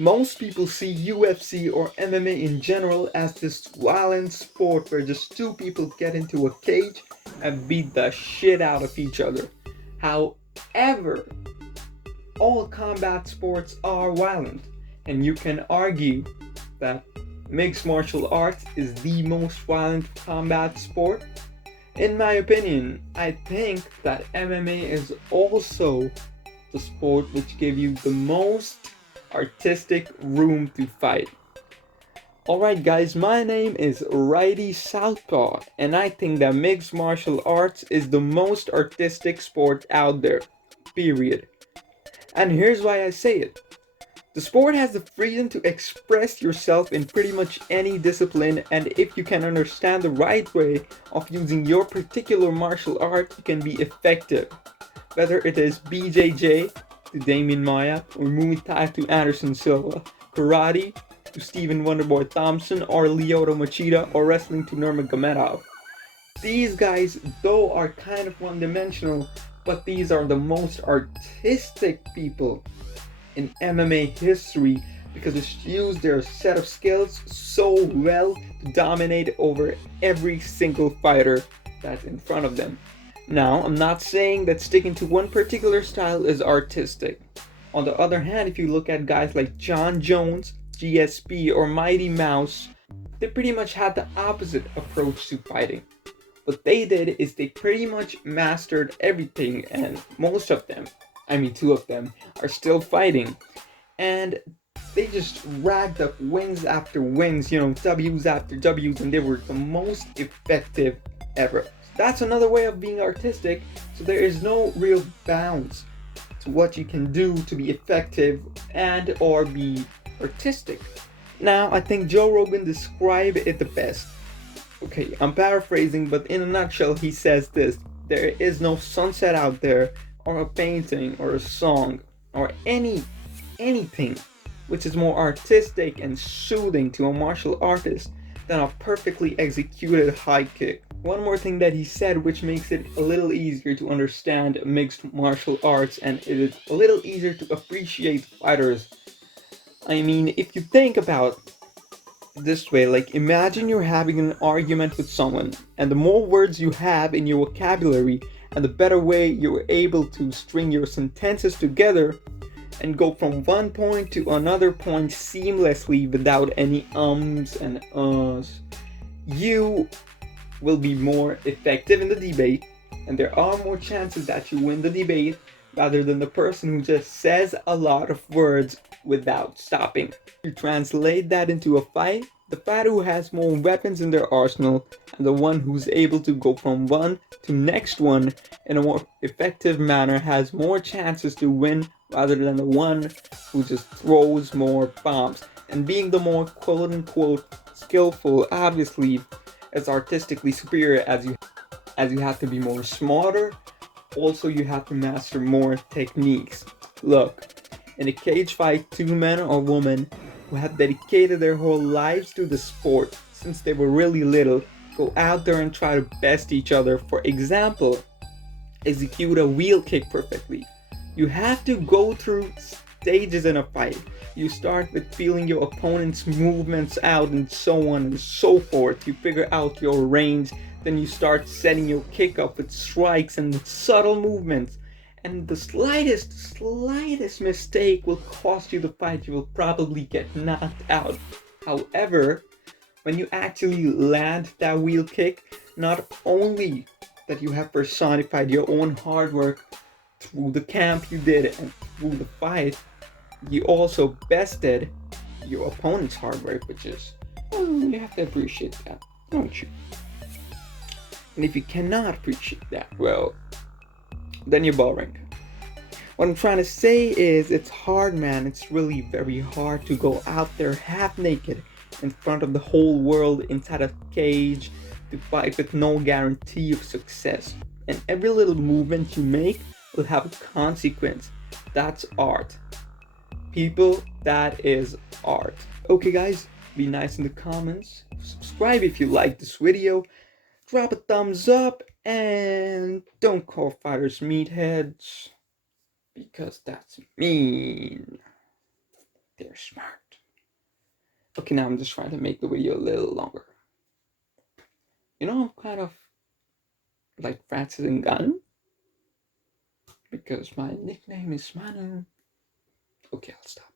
Most people see UFC or MMA in general as this violent sport where just two people get into a cage and beat the shit out of each other. However, all combat sports are violent, and you can argue that mixed martial arts is the most violent combat sport. In my opinion, I think that MMA is also the sport which gives you the most artistic room to fight. Alright guys, my name is Righty Southpaw, and I think that mixed martial arts is the most artistic sport out there. Period. And here's why I say it. The sport has the freedom to express yourself in pretty much any discipline, and if you can understand the right way of using your particular martial art, you can be effective. Whether it is BJJ to Damien Maya, or Muay Thai to Anderson Silva, karate to Stephen Wonderboy Thompson, or Lyoto Machida, or wrestling to Nurmagomedov. These guys, though, are kind of one-dimensional, but these are the most artistic people in MMA history because they use their set of skills so well to dominate over every single fighter that's in front of them. Now, I'm not saying that sticking to one particular style is artistic. On the other hand, if you look at guys like John Jones, GSP, or Mighty Mouse, they pretty much had the opposite approach to fighting. What they did is they pretty much mastered everything, and most of them, I mean two of them, are still fighting. And they just racked up wins after wins, W's after W's, and they were the most effective ever. That's another way of being artistic, so there is no real bounds to what you can do to be effective and or be artistic. Now, I think Joe Rogan described it the best. Okay, I'm paraphrasing, but in a nutshell, he says this: there is no sunset out there, or a painting, or a song, or anything which is more artistic and soothing to a martial artist than a perfectly executed high kick. One more thing that he said which makes it a little easier to understand mixed martial arts, and it is a little easier to appreciate fighters. I mean, if you think about this way, like imagine you're having an argument with someone, and the more words you have in your vocabulary and the better way you're able to string your sentences together and go from one point to another point seamlessly without any ums and uhs, you will be more effective in the debate, and there are more chances that you win the debate rather than the person who just says a lot of words without stopping. You translate that into a fight, the fighter who has more weapons in their arsenal and the one who's able to go from one to next one in a more effective manner has more chances to win rather than the one who just throws more bombs. And being the more quote-unquote skillful obviously is artistically superior, as you have to be more smarter. Also, you have to master more techniques. Look, in a cage fight, two men or women who have dedicated their whole lives to the sport since they were really little go out there and try to best each other. For example, execute a wheel kick perfectly. You have to go through stages in a fight. You start with feeling your opponent's movements out and so on and so forth. You figure out your range, then you start setting your kick up with strikes and subtle movements. And the slightest mistake will cost you the fight. You will probably get knocked out. However, when you actually land that wheel kick, not only that you have personified your own hard work through the camp you did and through the fight, you also bested your opponent's hard work, which is, you have to appreciate that, don't you? And if you cannot appreciate that, well, then you're boring. What I'm trying to say is, it's hard, man. It's really very hard to go out there half naked in front of the whole world inside a cage to fight with no guarantee of success. And every little movement you make will have a consequence. That's art. People, that is art. Okay guys, be nice in the comments. Subscribe if you like this video. Drop a thumbs up and don't call fighters meatheads because that's mean. There. they're smart. Okay, now I'm just trying to make the video a little longer. You know, I'm kind of like Francis and Gunn because my nickname is Manu. Okay, I'll stop.